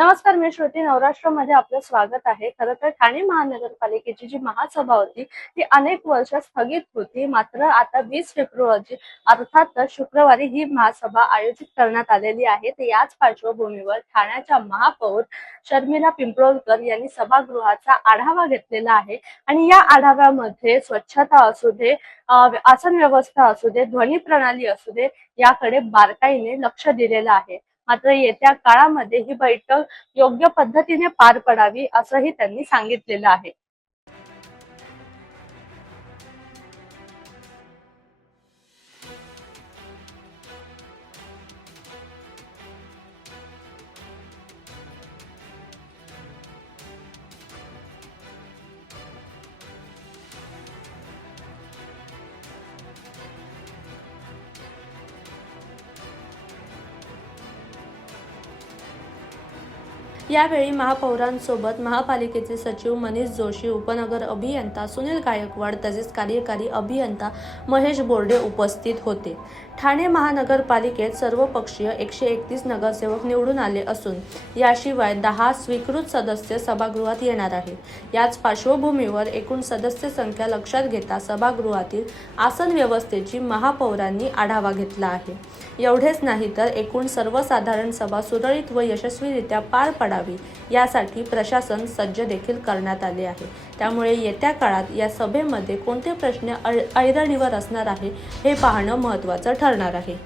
नमस्कार, मी श्रुती. नवराष्ट्रामध्ये आपलं स्वागत आहे. खरं तर ठाणे महानगरपालिकेची जी महासभा होती ती अनेक वर्ष स्थगित होती. मात्र आता 20 फेब्रुवारी अर्थात शुक्रवारी ही महासभा आयोजित करण्यात आलेली आहे. तर याच पार्श्वभूमीवर ठाण्याच्या महापौर शर्मिला पिंपळकर यांनी सभागृहाचा आढावा घेतलेला आहे आणि या आढाव्यामध्ये स्वच्छता असू दे, आसन व्यवस्था असू दे, ध्वनी प्रणाली असू दे, याकडे बारकाईने लक्ष दिलेलं आहे. मात्र येत्या काळामध्ये ही बैठक योग्य पद्धतीने पार पडावी असंही त्यांनी सांगितलेलं आहे. यावेळी महापौरांसोबत महापालिकेचे सचिव मनीष जोशी, उपनगर अभियंता सुनील गायकवाड तसेच कार्यकारी अभियंता महेश बोर्डे उपस्थित होते. ठाणे महानगरपालिकेत सर्वपक्षीय 131 नगरसेवक निवडून आले असून याशिवाय 10 स्वीकृत सदस्य सभागृहात येणार आहे. याच पार्श्वभूमीवर एकूण सदस्य संख्या लक्षात घेता सभागृहातील आसन व्यवस्थेची महापौरांनी आढावा घेतला आहे. एवढेच नाही तर एकूण सर्वसाधारण सभा सुरळीत व यशस्वीरित्या पार पडावी यासाठी प्रशासन सज्ज देखील करण्यात आले आहे. त्यामुळे येत्या काळात या सभेमध्ये कोणते प्रश्न ऐरणीवर असणार आहे हे पाहणं महत्त्वाचं ठरणार आहे.